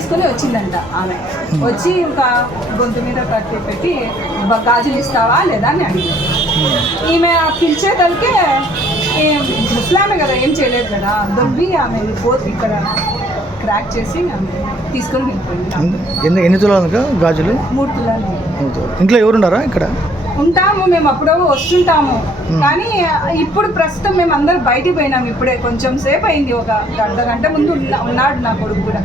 తీసుకొని వచ్చిందంట ఆమె. వచ్చి ఇంకా గొంతు మీద పెట్టి గాజులు ఇస్తావా లేదా అని అడిగింది. ఈమె పిలిచే కలికే ముస్లామే కదా, ఏం చేయలేదు కదా, దొబ్బి ఆమె పోతు ఇక్కడ క్రాక్ చేసి ఆమె తీసుకొని వెళ్ళిపోయింది. ఎన్ని తులాలు గాజులు? 3 తులాలు. ఇంట్లో ఎవరున్నారా? ఇక్కడ ఉంటాము మేము, అప్పుడు వస్తుంటాము. కానీ ఇప్పుడు ప్రస్తుతం మేము అందరూ బయటికి పోయినాము. ఇప్పుడే కొంచెం సేపు అయింది, ఒక అర్ధ గంట ముందు ఉన్నాడు నా కొడుకు కూడా.